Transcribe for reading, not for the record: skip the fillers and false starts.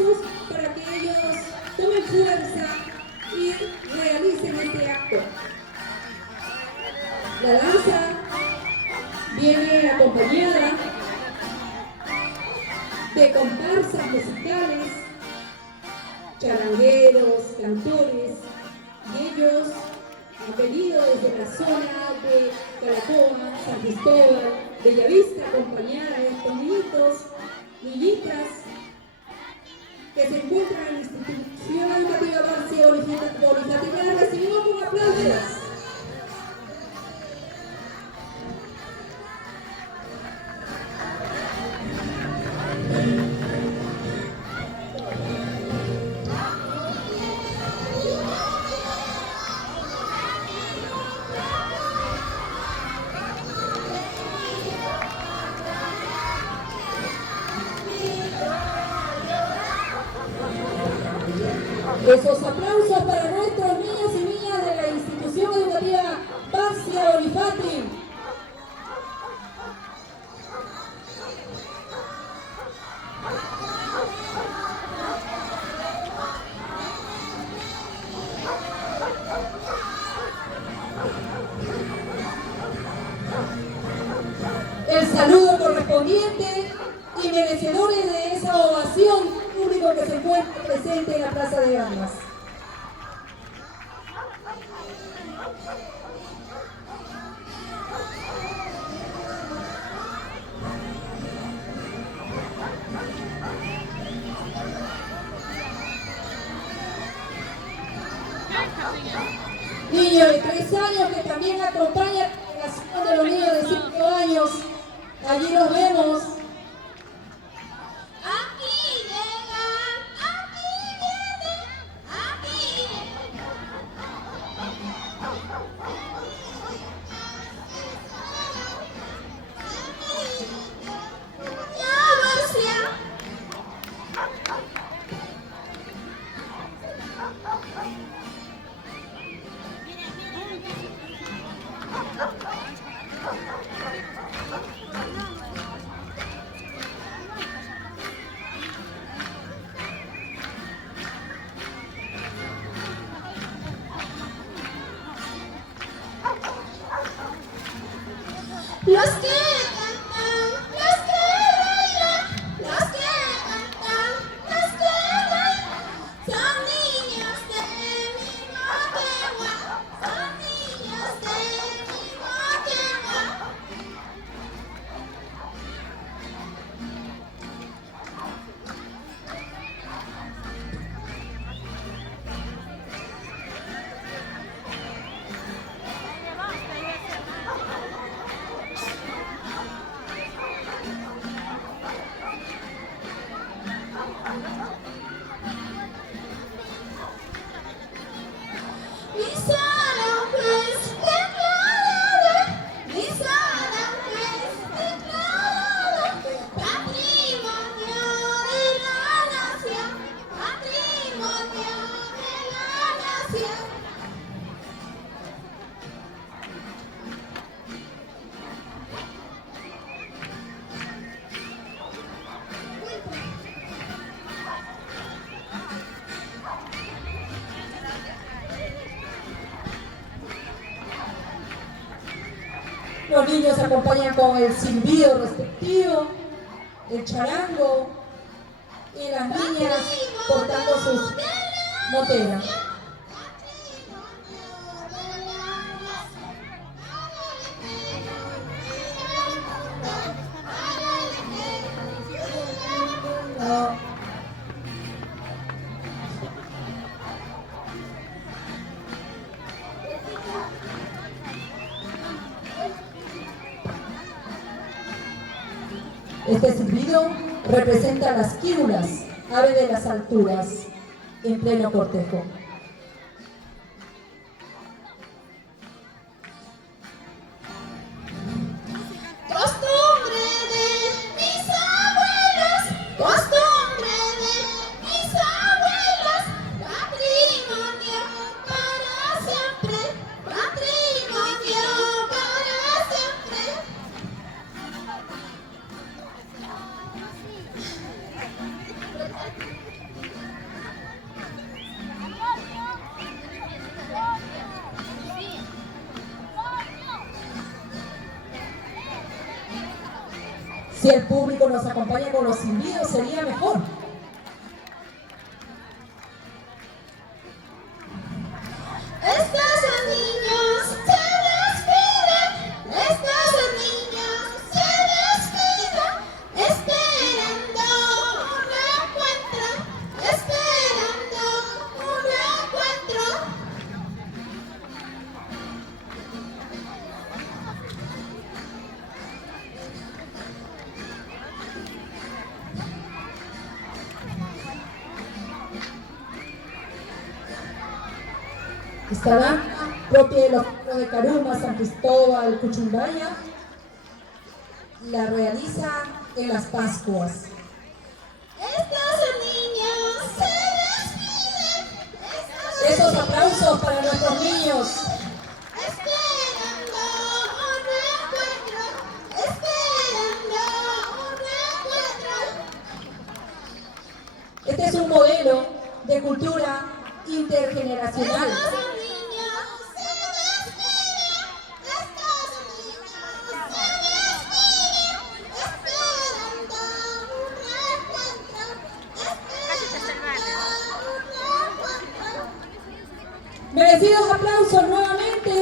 aplausos para que ellos tomen fuerza y realicen este acto. La danza viene acompañada de comparsas musicales, charangueros, cantores, y ellos han venido desde la zona de Caracoa, San Cristóbal, Bellavista, acompañada de estos niñitos, niñitas que se encuentran en la institución educativa García Bonifatina. Recibimos con aplausos. Esos aplausos para nuestros niños y niñas de la institución educativa García Bonifati. El saludo correspondiente y merecedores de esa ovación público que se encuentra presente en la Plaza de Armas. Niños de 3 años que también acompañan a la generación de los niños de 5 años. Allí los vemos. Los que cantan, los que bailan, los que cantan, los que bailan, son niños de mi Moquegua, son niños de mi Moquegua. Los niños se acompañan con el silbido respectivo, el charango y las niñas portando sus moteras. Este silbido representa las quírulas, ave de las alturas, en pleno cortejo. Costumbre de mis abuelos, costumbre de mis abuelos, patrimonio para siempre, patrimonio para siempre. Si el público nos acompaña con los silbidos sería mejor. Estos niños se despiden, estos niños se despiden, esperando un encuentro, esperando un encuentro. Esta danza, propia de los pueblos de Caruma, San Cristóbal, Cuchumbaya, la realiza en las Pascuas. Estos niños se despiden, Esos aplausos para nuestros niños. esperando un encuentro, esperando un encuentro. Este es un modelo de cultura intergeneracional. Estos niños se despiden, estos niños se despiden, esperando un reencuentro, esperando un reencuentro. Merecidos aplausos.